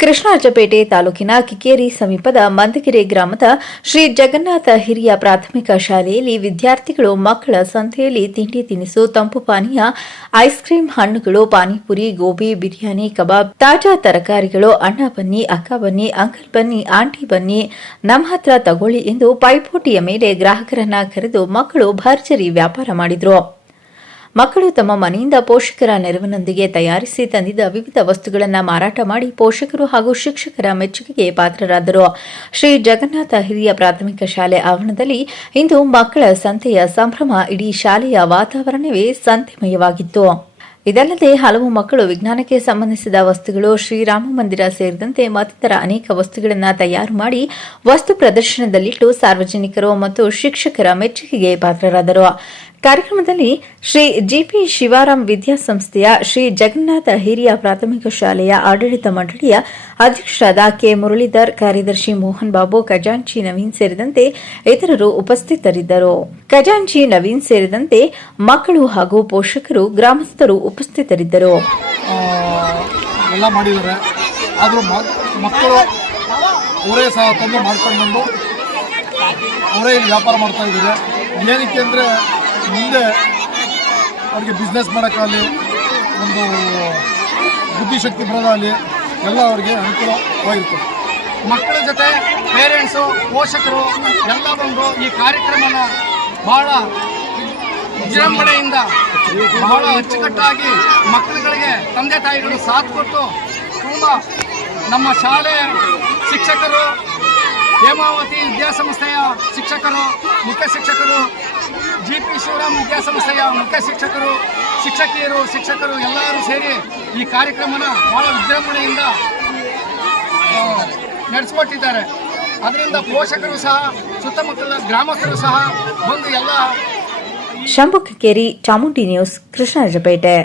ಕೃಷ್ಣರಾಜಪೇಟೆ ತಾಲೂಕಿನ ಕಿಕೇರಿ ಸಮೀಪದ ಮಂದಗಿರಿ ಗ್ರಾಮದ ಶ್ರೀ ಜಗನ್ನಾಥ ಹಿರಿಯ ಪ್ರಾಥಮಿಕ ಶಾಲೆಯಲ್ಲಿ ವಿದ್ಯಾರ್ಥಿಗಳು ಮಕ್ಕಳ ಸಂತೆಯಲ್ಲಿ ತಿಂಡಿ ತಿನಿಸು, ತಂಪು ಪಾನೀಯ, ಐಸ್ ಕ್ರೀಮ್ ಹಣ್ಣುಗಳು, ಪಾನಿಪುರಿ, ಗೋಬಿ, ಬಿರಿಯಾನಿ, ಕಬಾಬ್, ತಾಜಾ ತರಕಾರಿಗಳು ಅಣ್ಣ ಬನ್ನಿ, ಅಕ್ಕ ಬನ್ನಿ, ಅಂಕಲ್ ಬನ್ನಿ, ಆಂಟಿ ಬನ್ನಿ ನಮ್ಮ ಹತ್ರ ತಗೊಳ್ಳಿ ಎಂದು ಪೈಪೋಟಿಯ ಮೇಲೆ ಗ್ರಾಹಕರನ್ನ ಕರೆದು ಮಕ್ಕಳು ಭರ್ಜರಿ ವ್ಯಾಪಾರ ಮಾಡಿದ್ರು. ಮಕ್ಕಳು ತಮ್ಮ ಮನೆಯಿಂದ ಪೋಷಕರ ನೆರವಿನೊಂದಿಗೆ ತಯಾರಿಸಿ ತಂದಿದ್ದ ವಿವಿಧ ವಸ್ತುಗಳನ್ನು ಮಾರಾಟ ಮಾಡಿ ಪೋಷಕರು ಹಾಗೂ ಶಿಕ್ಷಕರ ಮೆಚ್ಚುಗೆಗೆ ಪಾತ್ರರಾದರು. ಶ್ರೀ ಜಗನ್ನಾಥ ಹಿರಿಯ ಪ್ರಾಥಮಿಕ ಶಾಲೆ ಆವರಣದಲ್ಲಿ ಇಂದು ಮಕ್ಕಳ ಸಂತೆಯ ಸಂಭ್ರಮ ಇಡೀ ಶಾಲೆಯ ವಾತಾವರಣವೇ ಸಂತೆಮಯವಾಗಿತ್ತು. ಇದಲ್ಲದೆ ಹಲವು ಮಕ್ಕಳು ವಿಜ್ಞಾನಕ್ಕೆ ಸಂಬಂಧಿಸಿದ ವಸ್ತುಗಳು, ಶ್ರೀರಾಮ ಮಂದಿರ ಸೇರಿದಂತೆ ಮತ್ತಿತರ ಅನೇಕ ವಸ್ತುಗಳನ್ನು ತಯಾರು ಮಾಡಿ ವಸ್ತು ಪ್ರದರ್ಶನದಲ್ಲಿಟ್ಟು ಸಾರ್ವಜನಿಕರು ಮತ್ತು ಶಿಕ್ಷಕರ ಮೆಚ್ಚುಗೆಗೆ ಪಾತ್ರರಾದರು. ಕಾರ್ಯಕ್ರಮದಲ್ಲಿ ಶ್ರೀ ಜಿಪಿ ಶಿವಾರಾಮ್ ವಿದ್ಯಾಸಂಸ್ಥೆಯ ಶ್ರೀ ಜಗನ್ನಾಥ ಹಿರಿಯ ಪ್ರಾಥಮಿಕ ಶಾಲೆಯ ಆಡಳಿತ ಮಂಡಳಿಯ ಅಧ್ಯಕ್ಷರಾದ ಕೆ ಮುರಳೀಧರ್, ಕಾರ್ಯದರ್ಶಿ ಮೋಹನ್ ಬಾಬು, ಖಜಾಂಚಿ ನವೀನ್ ಸೇರಿದಂತೆ ಇತರರು ಉಪಸ್ಥಿತರಿದ್ದರು. ಖಜಾಂಚಿ ನವೀನ್ ಸೇರಿದಂತೆ ಮಕ್ಕಳು ಹಾಗೂ ಪೋಷಕರು, ಗ್ರಾಮಸ್ಥರು ಉಪಸ್ಥಿತರಿದ್ದರು. ವ್ಯಾಪಾರ ಮಾಡ್ತಾ ಇದ್ದಾರೆ. ಏನಕ್ಕೆ ಅಂದರೆ ಮುಂದೆ ಅವ್ರಿಗೆ ಬಿಸ್ನೆಸ್ ಮಾಡೋಕ್ಕಾಗಲಿ ಒಂದು ಬುದ್ಧಿಶಕ್ತಿ ಬರೋದಾಗಲಿ ಎಲ್ಲ ಅವ್ರಿಗೆ ಅನುಕೂಲವಾಗಿರ್ತದೆ ಮಕ್ಕಳ ಜೊತೆ ಪೇರೆಂಟ್ಸು ಪೋಷಕರು ಎಲ್ಲ ಬಂದು ಈ ಕಾರ್ಯಕ್ರಮನ ಬಹಳ ವಿಜೃಂಭಣೆಯಿಂದ ಬಹಳ ಅಚ್ಚುಕಟ್ಟಾಗಿ ಮಕ್ಕಳುಗಳಿಗೆ ತಂದೆ ತಾಯಿಗಳು ಸಾಥ್ ಕೊಟ್ಟು ತುಂಬ ನಮ್ಮ ಶಾಲೆ ಶಿಕ್ಷಕರು ಹೇಮಾವತಿ ವಿದ್ಯಾಸಂಸ್ಥೆಯ ಶಿಕ್ಷಕರು, ಮುಖ್ಯ ಶಿಕ್ಷಕರು ಜಿ ಪಿ ಶಿವರಾಮ್ ವಿದ್ಯಾಸಂಸ್ಥೆಯ ಮುಖ್ಯ ಶಿಕ್ಷಕರು, ಶಿಕ್ಷಕಿಯರು, ಶಿಕ್ಷಕರು ಎಲ್ಲರೂ ಸೇರಿ ಈ ಕಾರ್ಯಕ್ರಮನ ಬಹಳ ವಿಜೃಂಭಣೆಯಿಂದ ನಡೆಸಿಕೊಟ್ಟಿದ್ದಾರೆ. ಅದರಿಂದ ಪೋಷಕರು ಸಹ, ಸುತ್ತಮುತ್ತಲ ಗ್ರಾಮಸ್ಥರು ಸಹ ಬಂದು ಎಲ್ಲ ಶಂಭುಕೇರಿ ಚಾಮುಂಡಿ ನ್ಯೂಸ್, ಕೃಷ್ಣರಾಜಪೇಟೆ.